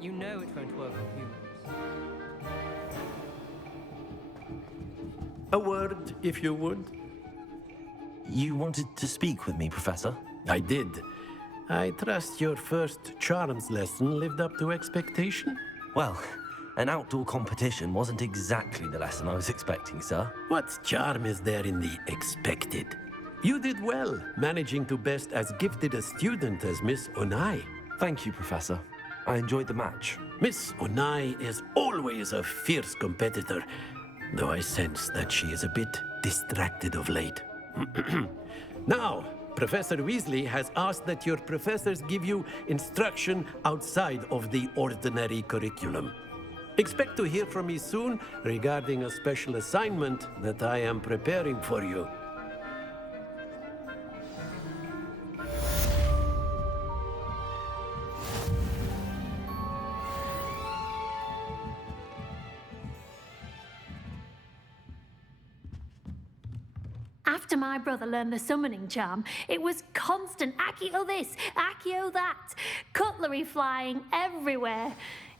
You know it won't work with humans. A word, if you would. You wanted to speak with me, Professor? I did. I trust your first charms lesson lived up to expectation? Well, an outdoor competition wasn't exactly the lesson I was expecting, sir. What charm is there in the expected? You did well, managing to best as gifted a student as Miss Onai. Thank you, Professor. I enjoyed the match. Miss Onai is always a fierce competitor, though I sense that she is a bit distracted of late. Now, Professor Weasley has asked that your professors give you instruction outside of the ordinary curriculum. Expect to hear from me soon regarding a special assignment that I am preparing for you. After my brother learned the summoning charm, it was constant Accio this, Accio that, cutlery flying everywhere.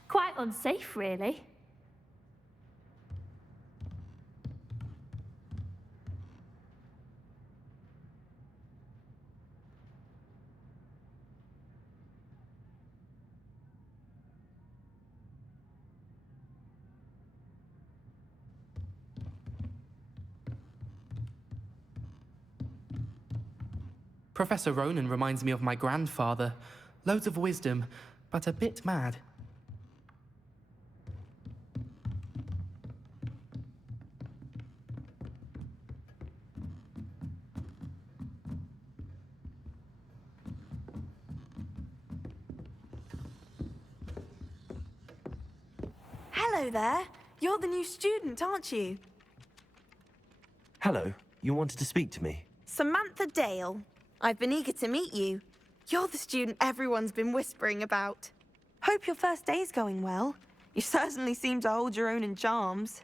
Quite unsafe, really. Professor Ronan reminds me of my grandfather. Loads of wisdom, but a bit mad. Hello there. You're the new student, aren't you? Hello, you wanted to speak to me? Samantha Dale. I've been eager to meet you. You're the student everyone's been whispering about. Hope your first day's going well. You certainly seem to hold your own in charms.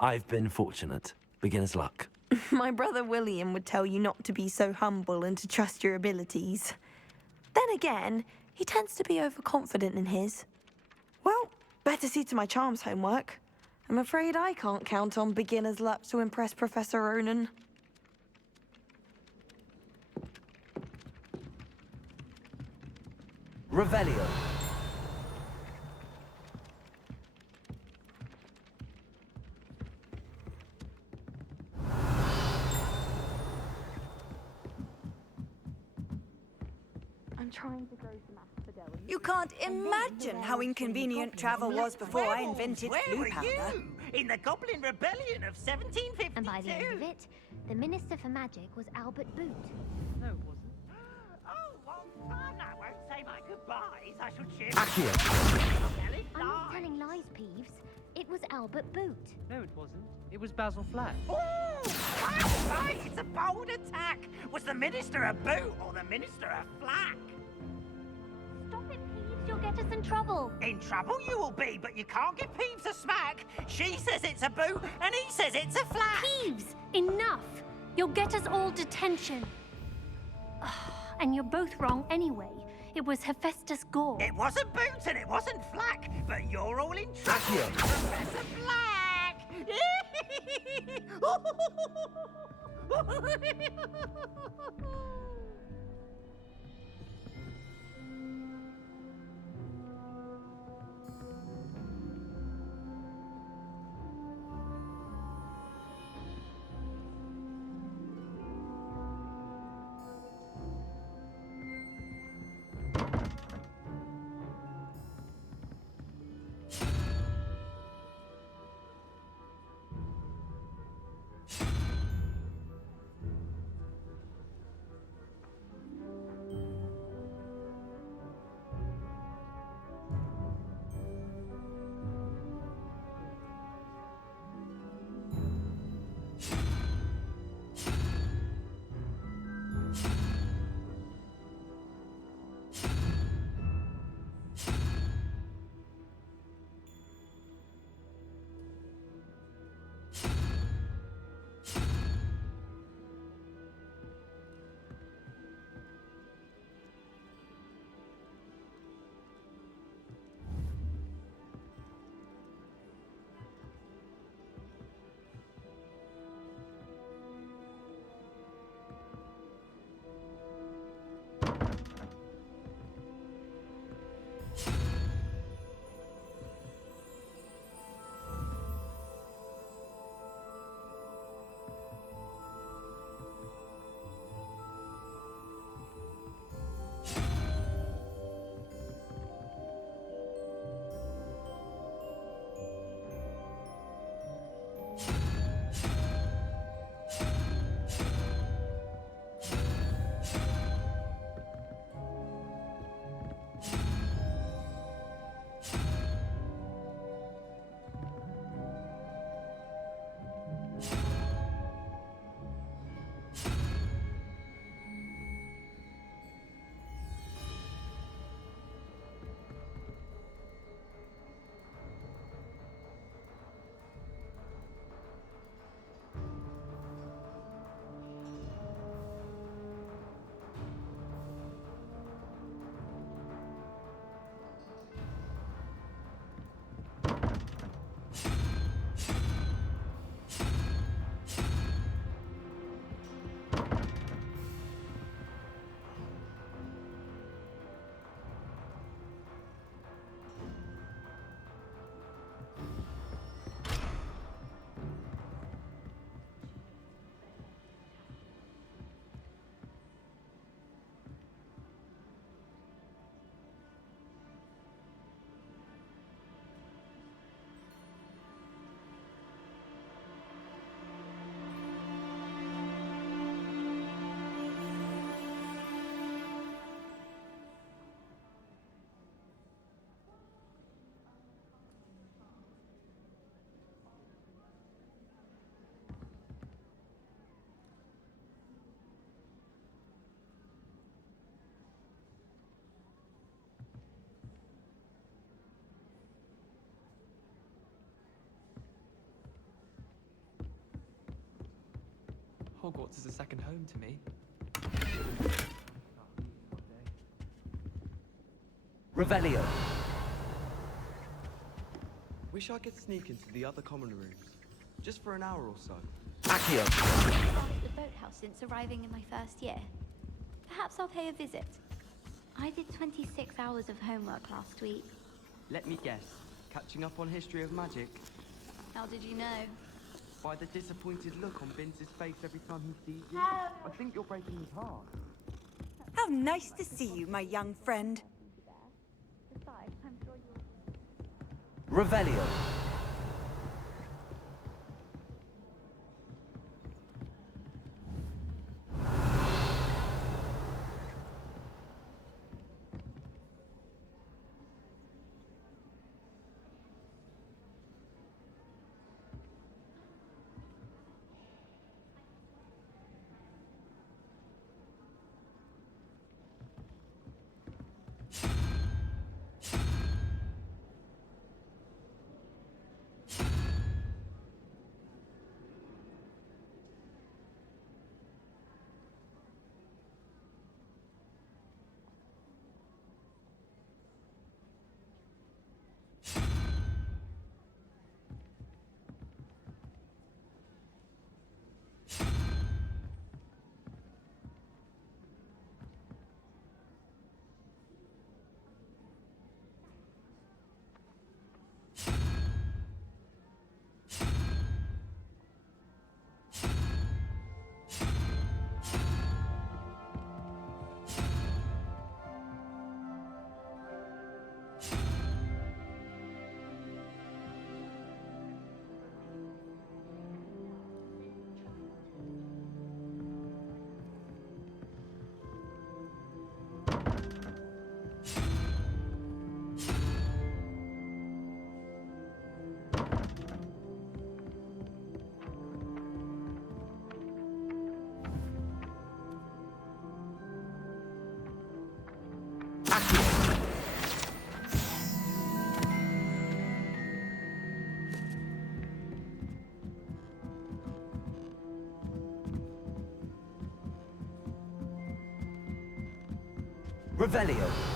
I've been fortunate. Beginner's luck. My brother William would tell you not to be so humble and to trust your abilities. Then again, he tends to be overconfident in his. Well, better see to my charms homework. I'm afraid I can't count on beginner's luck to impress Professor Ronan. Revelio. I'm trying to grow some asphodel. You can't imagine how inconvenient travel was before I invented glue powder. Where were you? In the Goblin Rebellion of 1752. And by the end of it, the Minister for Magic was Albert Boot. No, it wasn't. Oh, what fun! I won't say my goodbyes. I shall cheer. Accio. I'm not telling lies, Peeves. It was Albert Boot. No, it wasn't. It was Basil Flack. Oh, right. It's a bold attack. Was the Minister a boot or the Minister a flack? Stop it, Peeves. You'll get us in trouble. In trouble you will be, but you can't give Peeves a smack. She says it's a boot, and he says it's a flack. Peeves, enough. You'll get us all detention. And you're both wrong anyway. It was Hephaestus Gore. It wasn't boot and it wasn't flack, but you're all in trouble. Accio. Professor Black. Hogwarts is a second home to me. Revelio. Wish I could sneak into the other common rooms, just for an hour or so. Accio. At the boathouse since arriving in my first year. Perhaps I'll pay a visit. I did 26 hours of homework last week. Let me guess, catching up on history of magic? How did you know? By the disappointed look on Vince's face every time he sees you. I think you're breaking his heart. How nice to see you, my young friend. Besides, I'm sure you'll... Revelio. Revelio.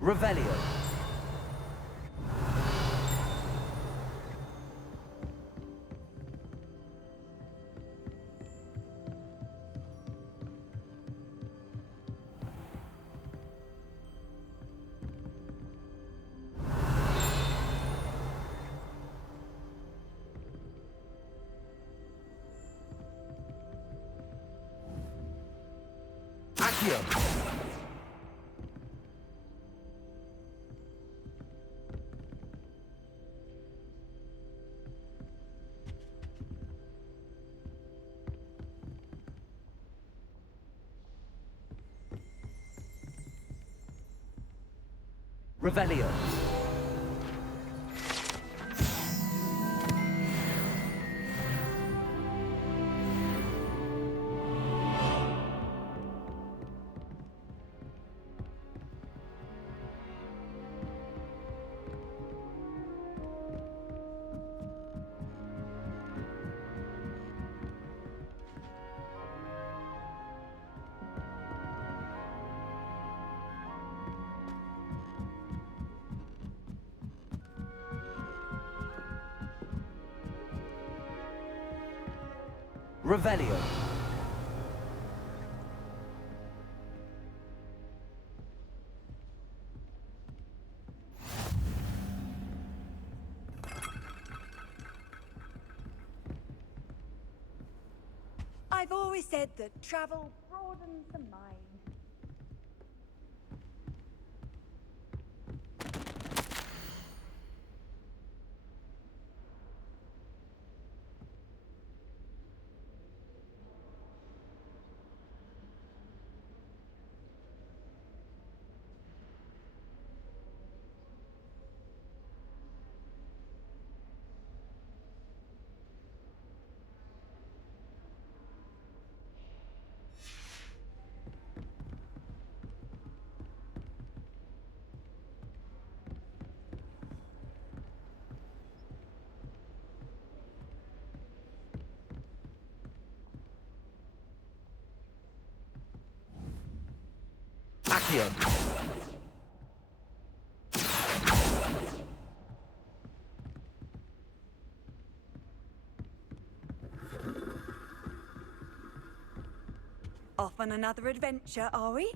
Revelio. Accio. Revelio. Revelio. I've always said that travel broadens the mind. Accio. Off on another adventure, are we?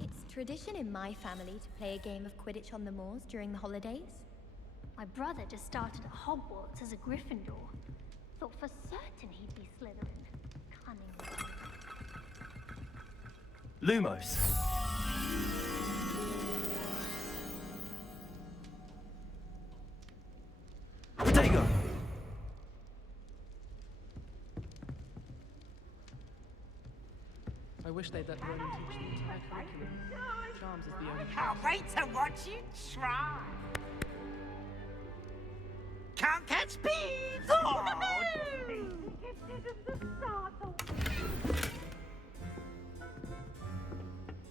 It's tradition in my family to play a game of Quidditch on the moors during the holidays. My brother just started at Hogwarts as a Gryffindor. Thought for certain he'd be Slytherin. Cunning. Lumos. Protego. I wish they'd let Ronan teach the entire curriculum. Charms is the only Can't wait to watch you try. Can't catch bees! Oh,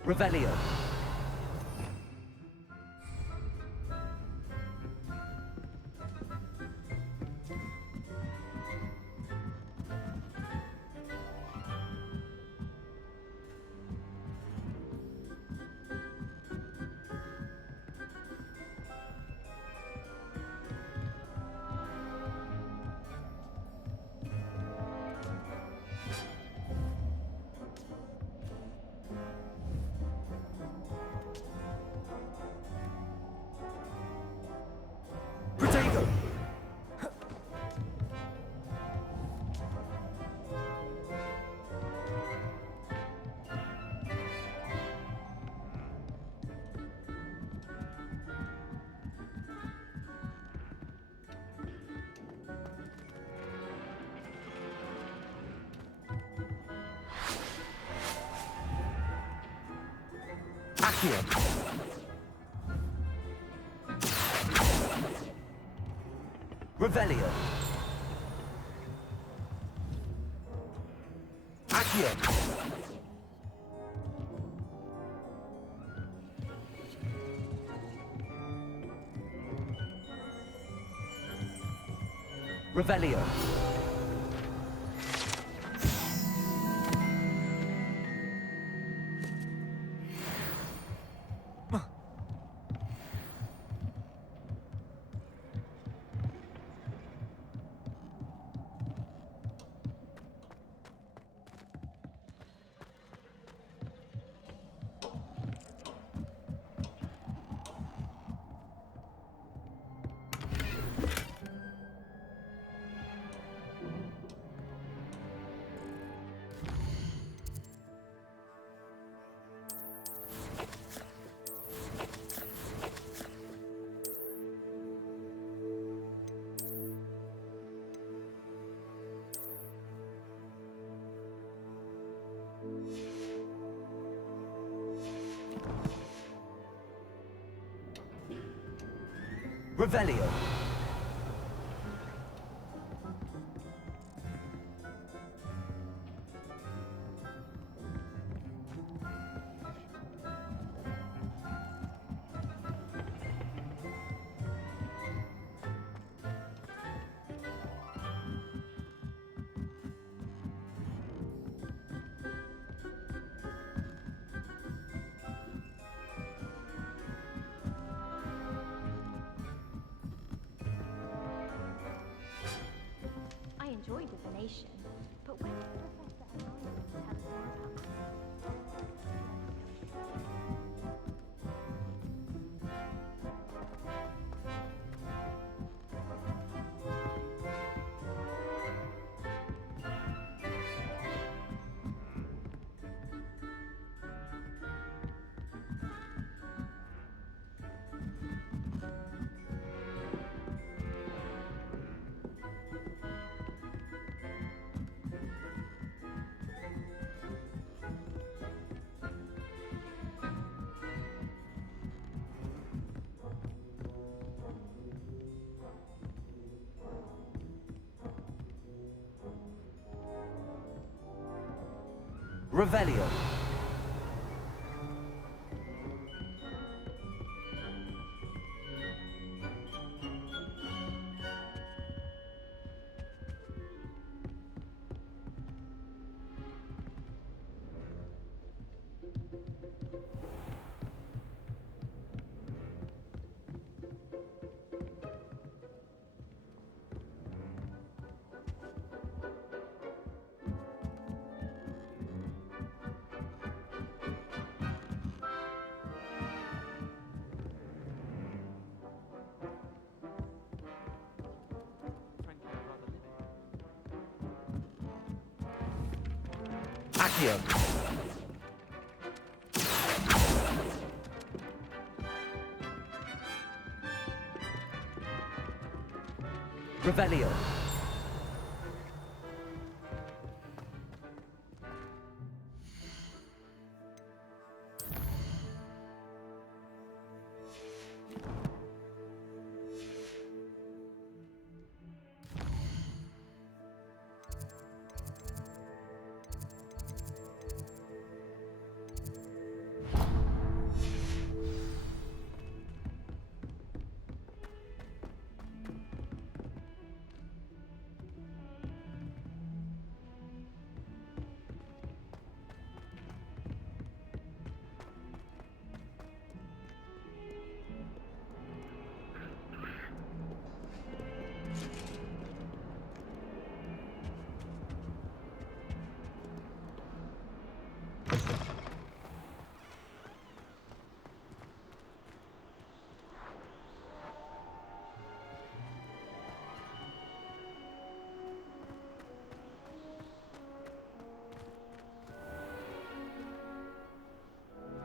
Revelio. Protego. Accio. Revelio. Accio. Revelio. Revelio. I enjoy divination, but when did Professor Anonymous tell us more about it? Revelio. Accio. Revelio.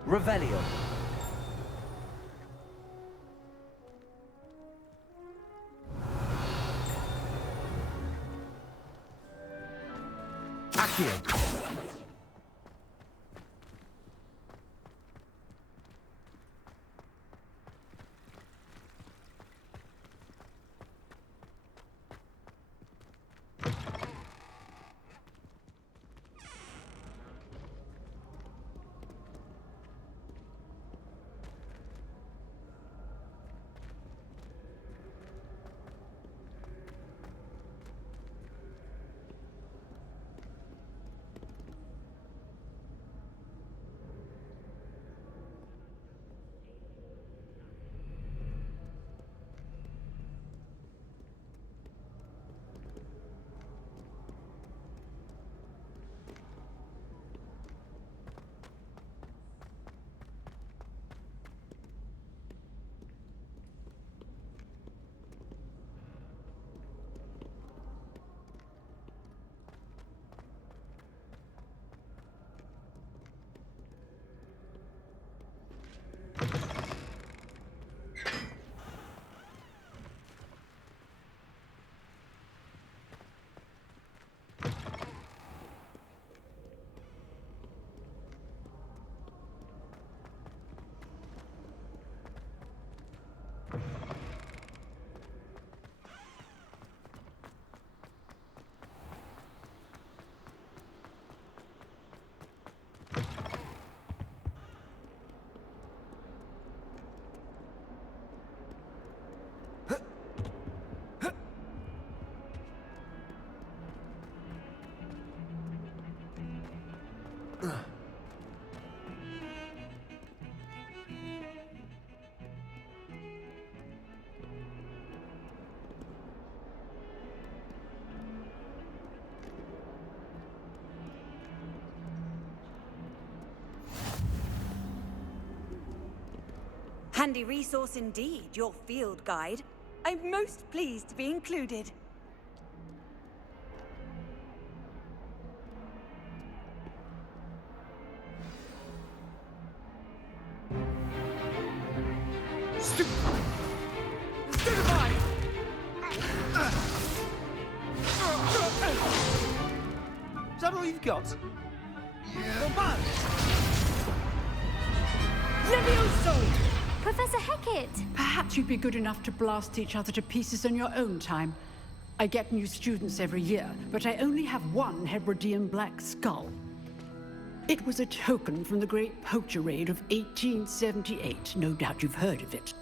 Revelio. Accio. Handy resource indeed, your field guide. I'm most pleased to be included. Is that all you've got? Levioso! Professor Hecat! Perhaps you'd be good enough to blast each other to pieces on your own time. I get new students every year, but I only have one Hebridean black skull. It was a token from the Great Poacher Raid of 1878. No doubt you've heard of it.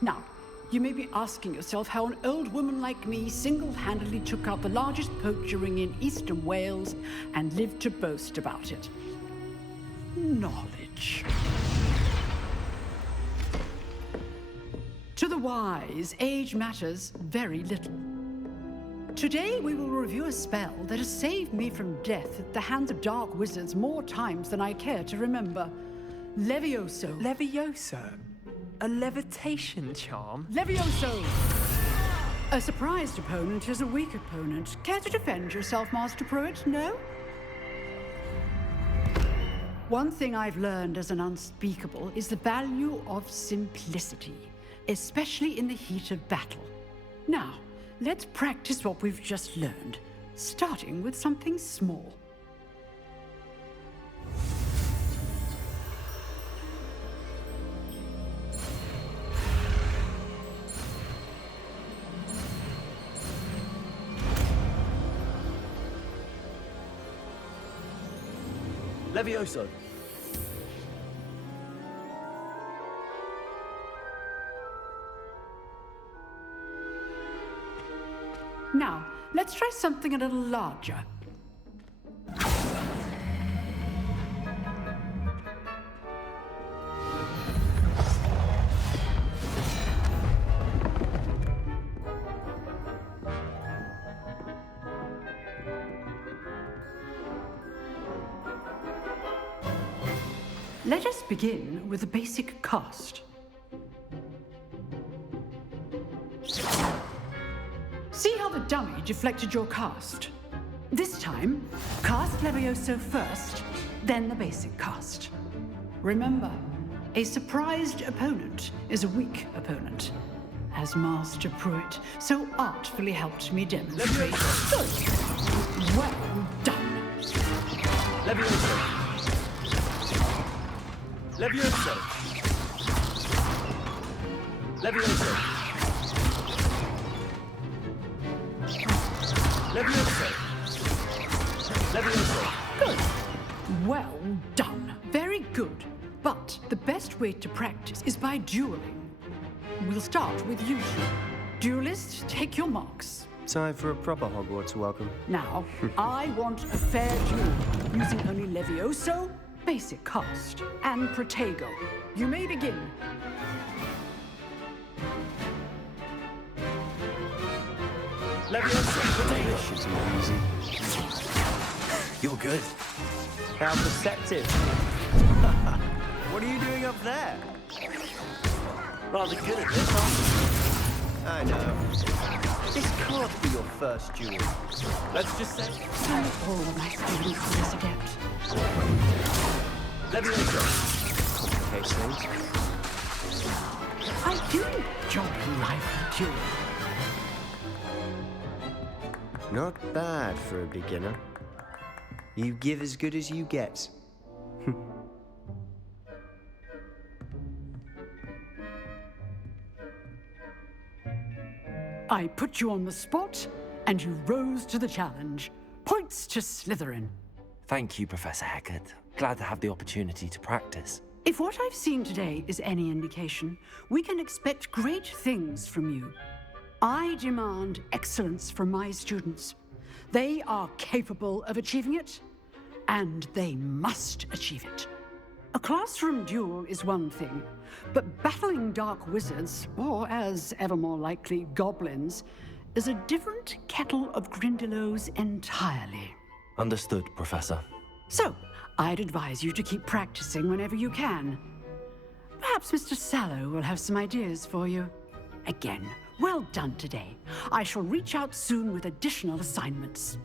Now, you may be asking yourself how an old woman like me single-handedly took out the largest poacher ring in eastern Wales and lived to boast about it. Knowledge. To the wise, age matters very little. Today we will review a spell that has saved me from death at the hands of dark wizards more times than I care to remember. Levioso. Levioso? A levitation charm? Levioso! A surprised opponent is a weak opponent. Care to defend yourself, Master Pruitt? No? One thing I've learned as an unspeakable is the value of simplicity, especially in the heat of battle. Now, let's practice what we've just learned, starting with something small. Levioso. Now, let's try something a little larger. Let us begin with a basic cast. See how the dummy deflected your cast? This time, cast Levioso first, then the basic cast. Remember, a surprised opponent is a weak opponent, as Master Pruitt so artfully helped me demonstrate. Good. Well done. Levioso. Levioso. Levioso. Levioso. Levioso. Good. Well done. Very good. But the best way to practice is by dueling. We'll start with you two. Duelists, take your marks. Time for a proper Hogwarts welcome. Now, I want a fair duel, using only Levioso, basic cast, and Protego. You may begin. Levioso. Protego. Should be easy. You're good. How perceptive. What are you doing up there? Rather good at this, aren't you? I know. This can't be your first duel. Let's just say. Sorry, all my students for this adept. Levioso. Okay, Snape. I do enjoy life duel. Not bad for a beginner. You give as good as you get. I put you on the spot, and you rose to the challenge. Points to Slytherin. Thank you, Professor Hecat. Glad to have the opportunity to practice. If what I've seen today is any indication, we can expect great things from you. I demand excellence from my students. They are capable of achieving it, and they must achieve it. A classroom duel is one thing, but battling dark wizards, or as ever more likely, goblins, is a different kettle of Grindylows entirely. Understood, Professor. So, I'd advise you to keep practicing whenever you can. Perhaps Mr. Sallow will have some ideas for you. Again, well done today. I shall reach out soon with additional assignments.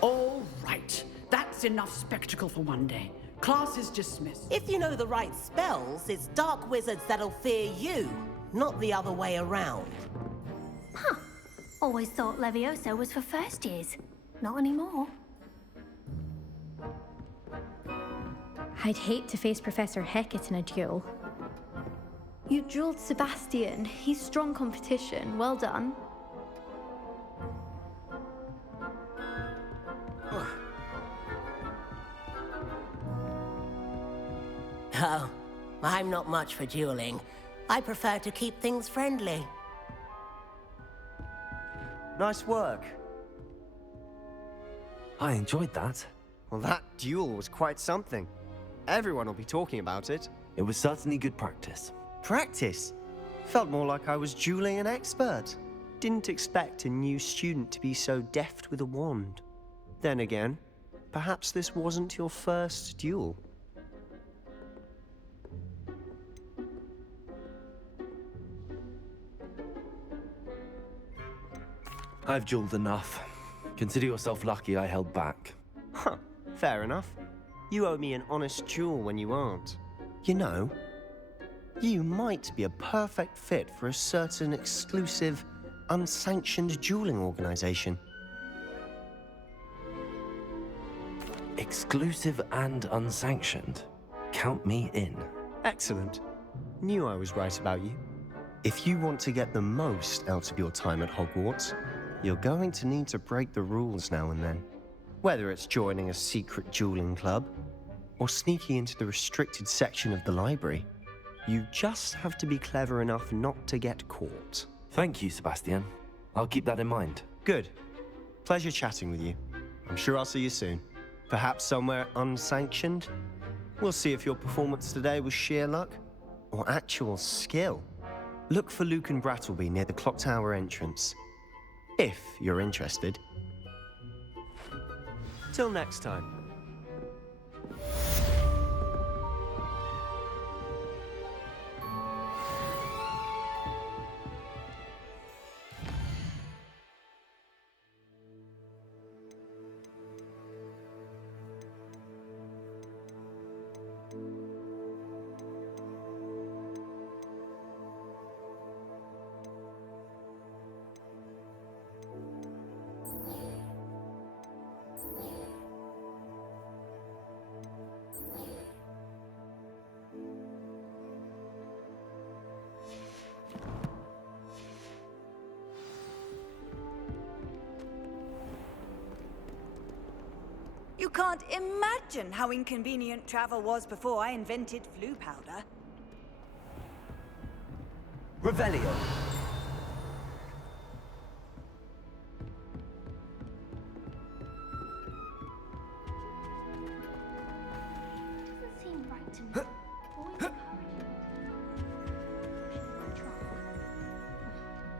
All right. That's enough spectacle for one day. Class is dismissed. If you know the right spells, it's dark wizards that'll fear you, not the other way around. Huh. Always thought Levioso was for first years. Not anymore. I'd hate to face Professor Hecat in a duel. You drilled Sebastian. He's strong competition. Well done. Oh, I'm not much for dueling. I prefer to keep things friendly. Nice work. I enjoyed that. Well, that duel was quite something. Everyone will be talking about it. It was certainly good practice. Practice? Felt more like I was dueling an expert. Didn't expect a new student to be so deft with a wand. Then again, perhaps this wasn't your first duel. I've dueled enough. Consider yourself lucky I held back. Huh, fair enough. You owe me an honest duel when you aren't. You know, you might be a perfect fit for a certain exclusive, unsanctioned dueling organization. Exclusive and unsanctioned. Count me in. Excellent. Knew I was right about you. If you want to get the most out of your time at Hogwarts, you're going to need to break the rules now and then. Whether it's joining a secret dueling club, or sneaking into the restricted section of the library, you just have to be clever enough not to get caught. Thank you, Sebastian. I'll keep that in mind. Good. Pleasure chatting with you. I'm sure I'll see you soon. Perhaps somewhere unsanctioned? We'll see if your performance today was sheer luck, or actual skill. Look for Luke and Brattleby near the clock tower entrance. If you're interested. Till next time. You can't imagine how inconvenient travel was before I invented flu powder. Revelio. Doesn't seem right to me. Always encouraging my trouble.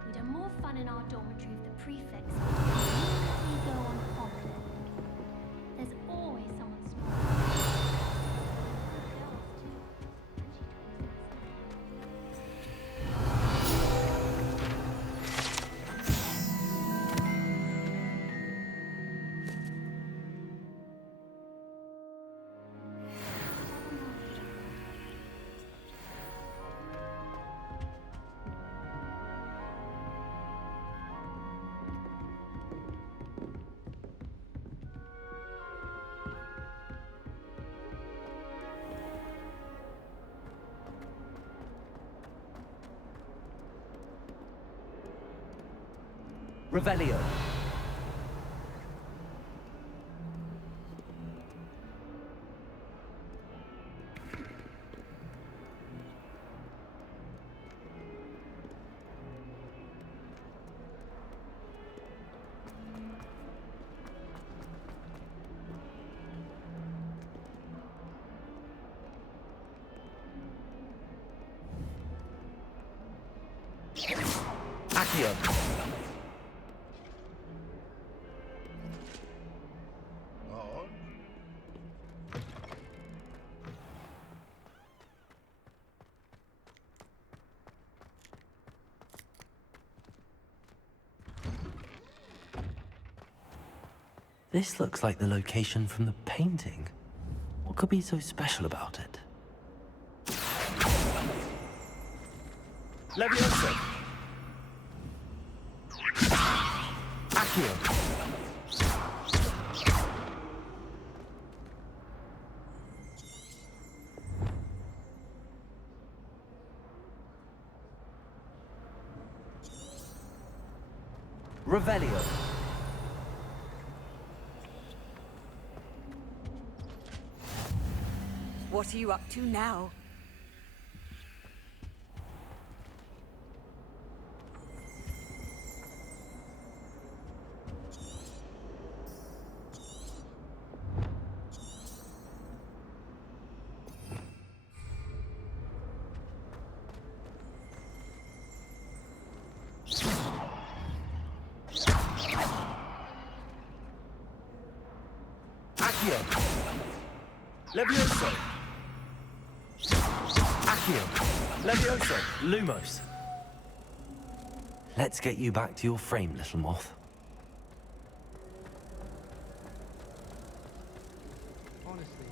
We'd have more fun in our dormitory if the prefects would go on holiday. There's always someone smart. Revelio. Accio. This looks like the location from the painting. What could be so special about it? Leviosa! Accio! Revelio. What are you up to now? Accio! Levioso! Accio! Levioso! Lumos. Let's get you back to your frame, little moth. Honestly.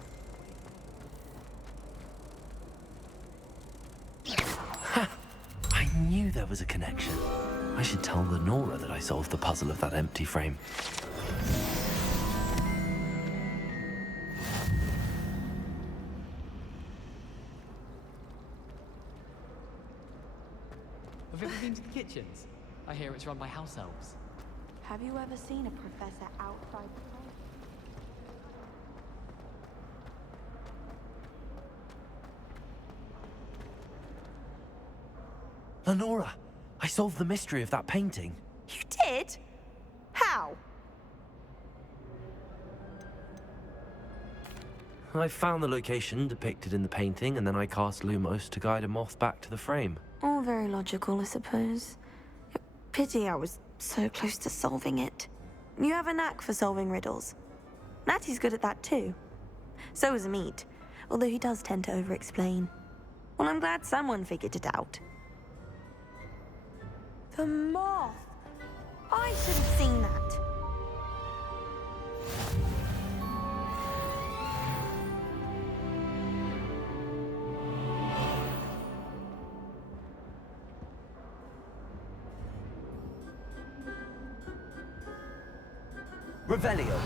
Ha! I knew there was a connection. I should tell Lenora that I solved the puzzle of that empty frame. Have you ever been to the kitchens? I hear it's run by house elves. Have you ever seen a professor outside the frame? Lenora, I solved the mystery of that painting. You did? How? I found the location depicted in the painting, and then I cast Lumos to guide a moth back to the frame. All very logical, I suppose. Pity I was so close to solving it. You have a knack for solving riddles. Natty's good at that too. So is Amit, although he does tend to over-explain. Well, I'm glad someone figured it out. The moth! I should have seen that. Revelio.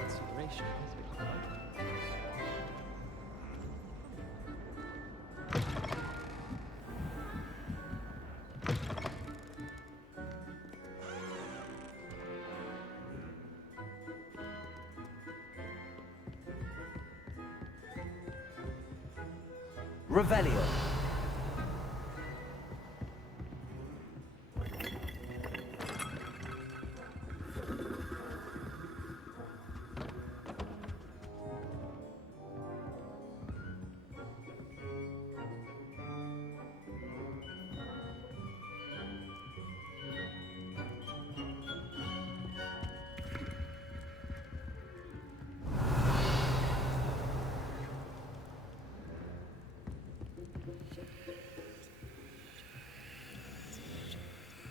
Consideration is a bit low. Revelio.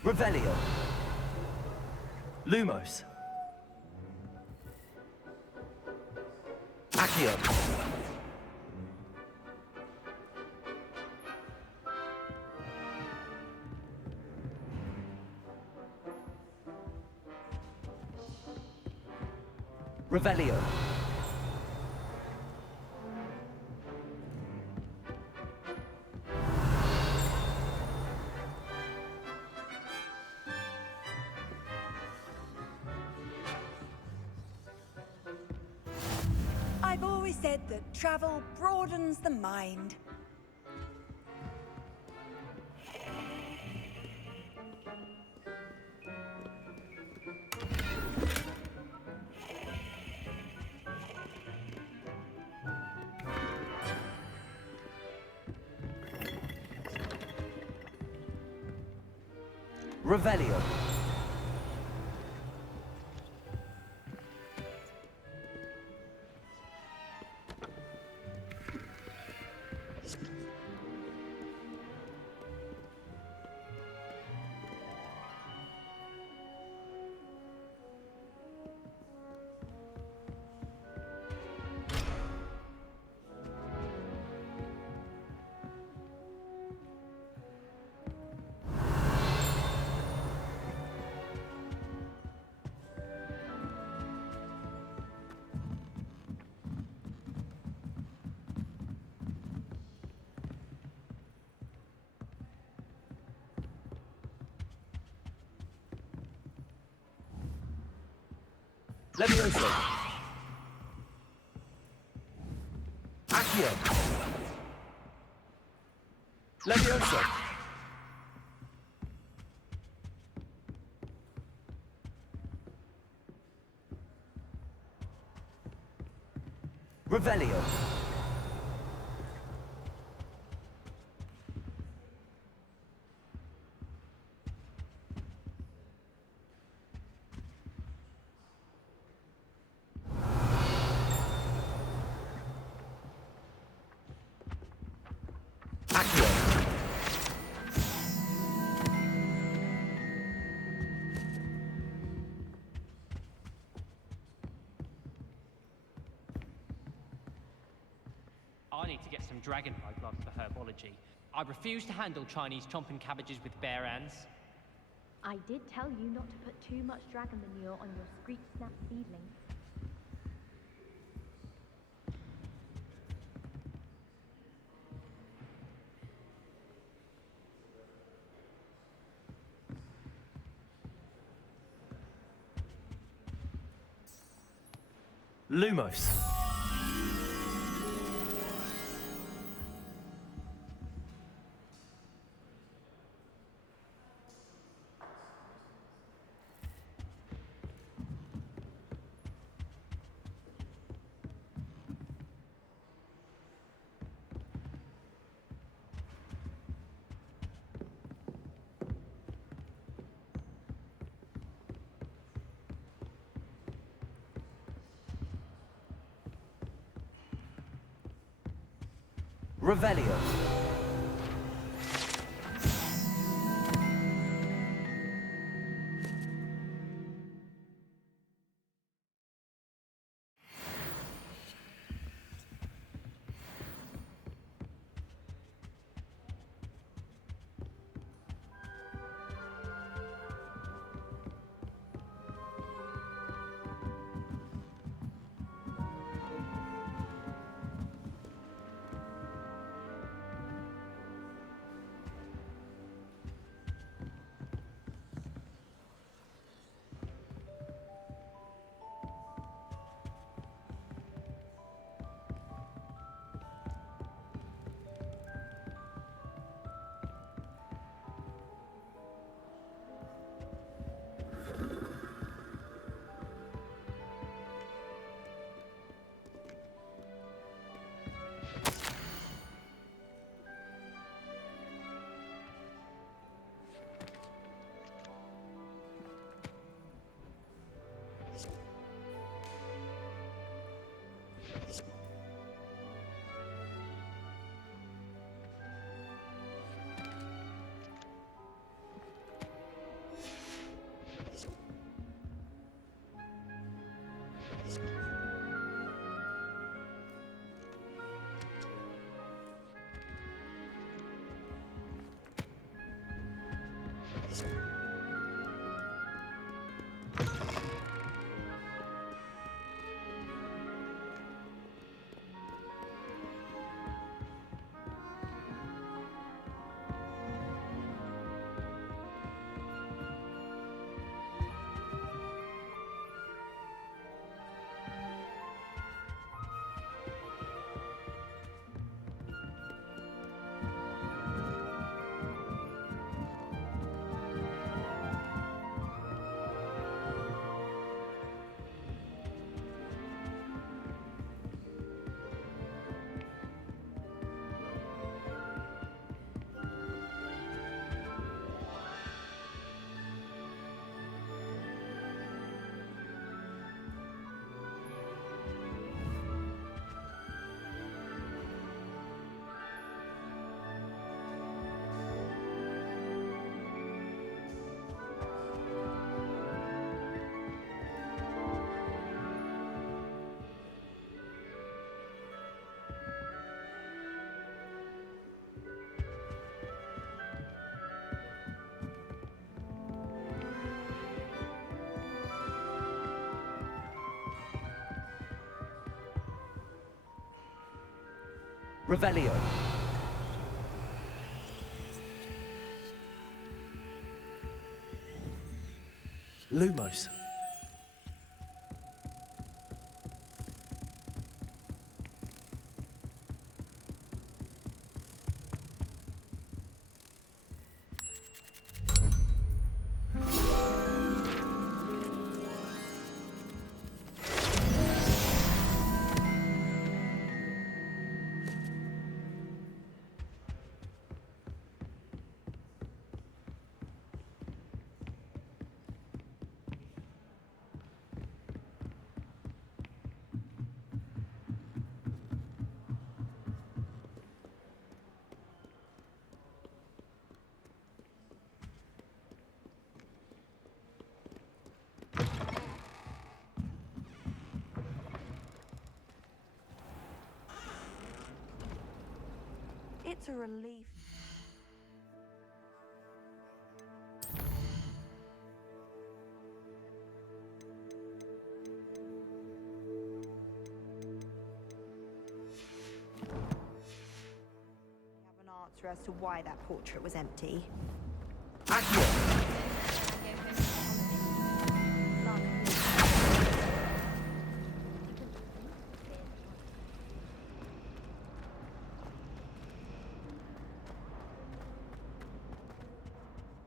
Revelio. Lumos. Accio. Revelio. I've always said that travel broadens the mind. Revelio. Levioso. Accio. Levioso. Revelio. I need to get some dragonfly gloves for herbology. I refuse to handle Chinese chomping cabbages with bare hands. I did tell you not to put too much dragon manure on your screech snap seedling. Lumos. Revelio. Revelio. Lumos. It's a relief. Have an answer as to why that portrait was empty.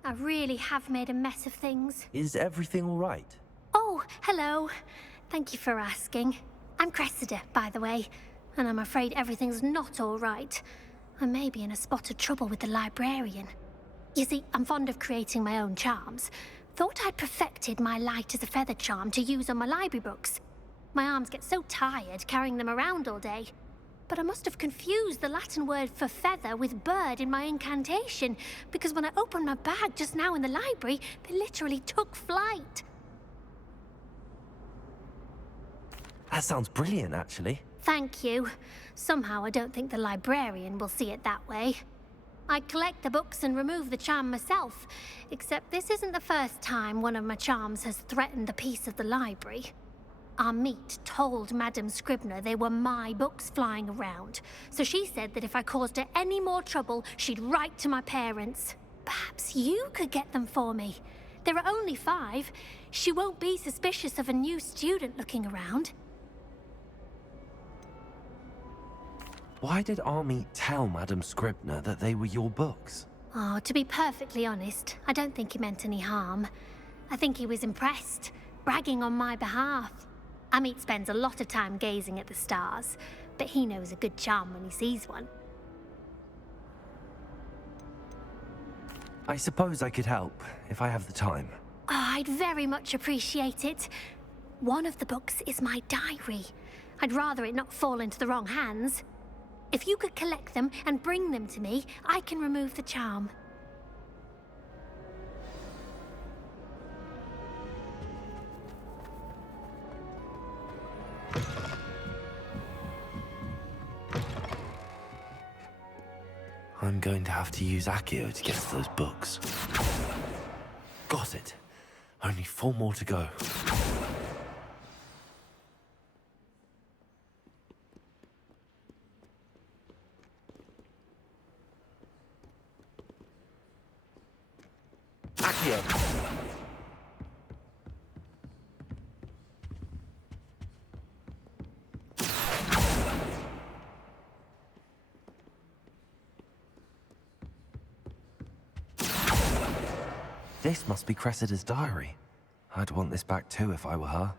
I really have made a mess of things. Is everything all right? Oh, hello. Thank you for asking. I'm Cressida, by the way, and I'm afraid everything's not all right. I may be in a spot of trouble with the librarian. You see, I'm fond of creating my own charms. Thought I'd perfected my light as a feather charm to use on my library books. My arms get so tired carrying them around all day. But I must have confused the Latin word for feather with bird in my incantation, because when I opened my bag just now in the library, they literally took flight. That sounds brilliant, actually. Thank you. Somehow I don't think the librarian will see it that way. I collect the books and remove the charm myself, except this isn't the first time one of my charms has threatened the peace of the library. Our meet told Madame Scribner they were my books flying around, so she said that if I caused her any more trouble, she'd write to my parents. Perhaps you could get them for me. There are only 5. She won't be suspicious of a new student looking around. Why did Army tell Madame Scribner that they were your books? Oh, to be perfectly honest, I don't think he meant any harm. I think he was impressed, bragging on my behalf. Amit spends a lot of time gazing at the stars, but he knows a good charm when he sees one. I suppose I could help, if I have the time. Oh, I'd very much appreciate it. One of the books is my diary. I'd rather it not fall into the wrong hands. If you could collect them and bring them to me, I can remove the charm. I'm going to have to use Accio to get to those books. Got it. Only 4 more to go. Accio! This must be Cressida's diary. I'd want this back too if I were her.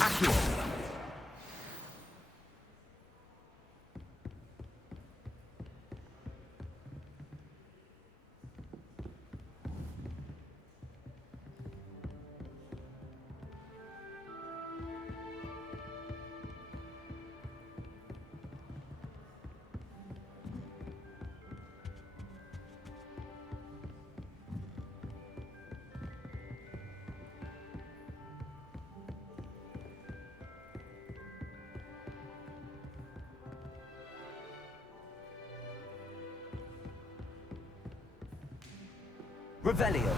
Accio! Revelio.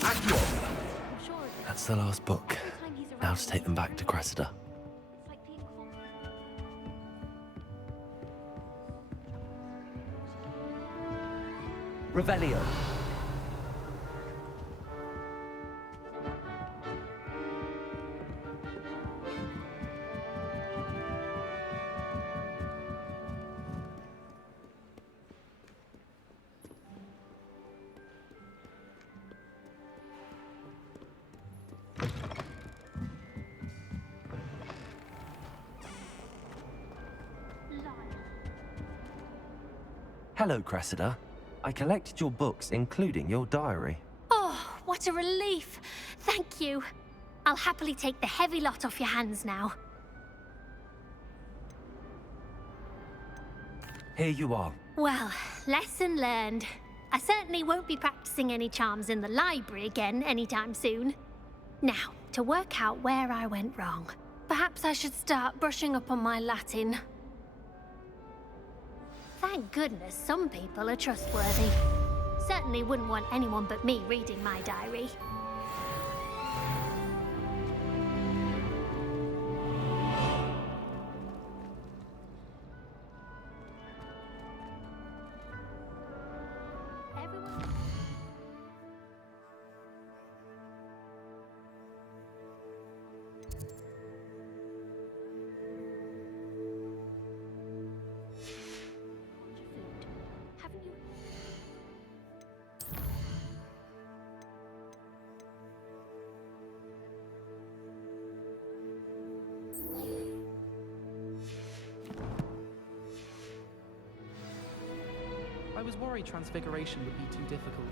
Accio! That's the last book. Now to take them back to Cressida. Revelio. Hello, Cressida. I collected your books, including your diary. Oh, what a relief. Thank you. I'll happily take the heavy lot off your hands now. Here you are. Well, lesson learned. I certainly won't be practicing any charms in the library again anytime soon. Now, to work out where I went wrong. Perhaps I should start brushing up on my Latin. Thank goodness some people are trustworthy. Certainly wouldn't want anyone but me reading my diary. I was worried transfiguration would be too difficult.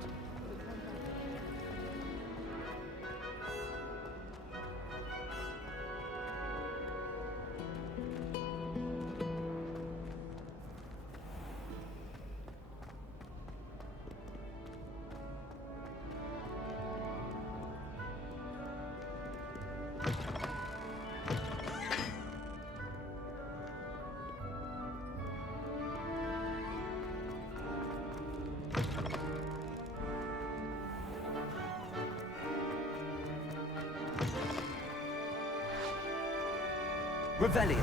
Revelio.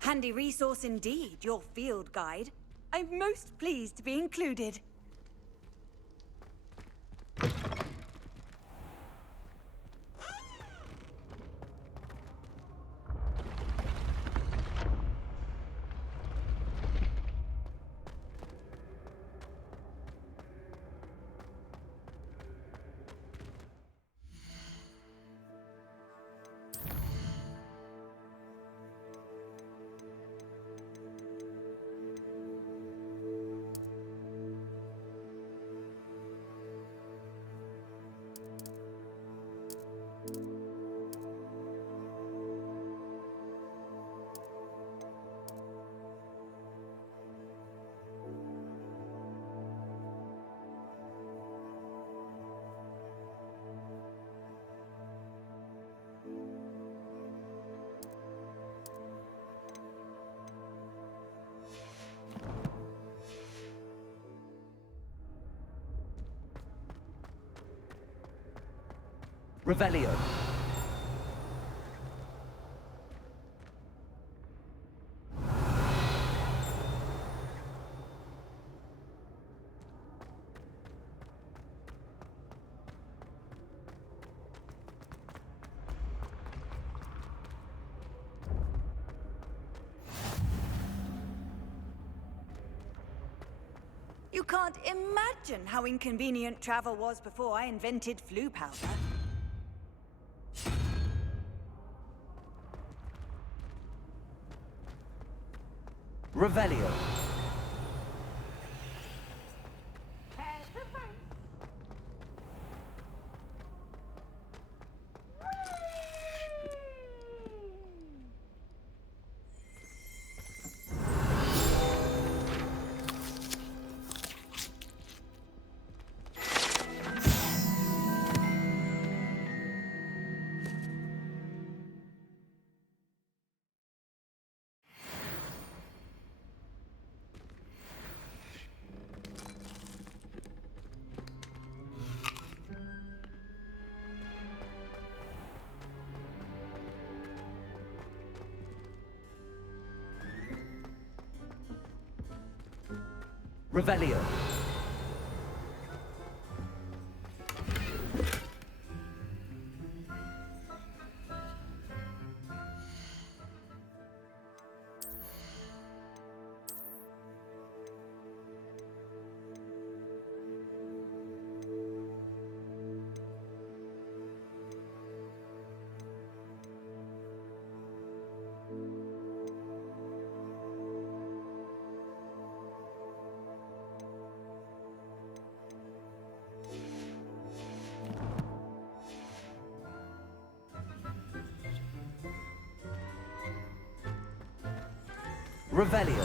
Handy resource indeed, your field guide. I'm most pleased to be included. Revelio. You can't imagine how inconvenient travel was before I invented flu powder. Revelio. Revelio. Revelio.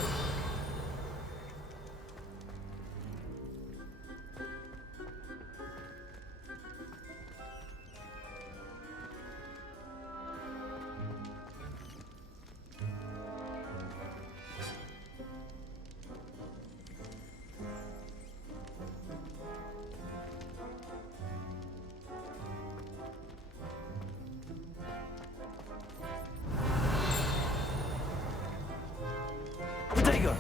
There you go.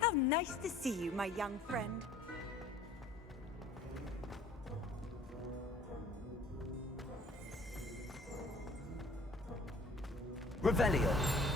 How nice to see you, my young friend. Revelio.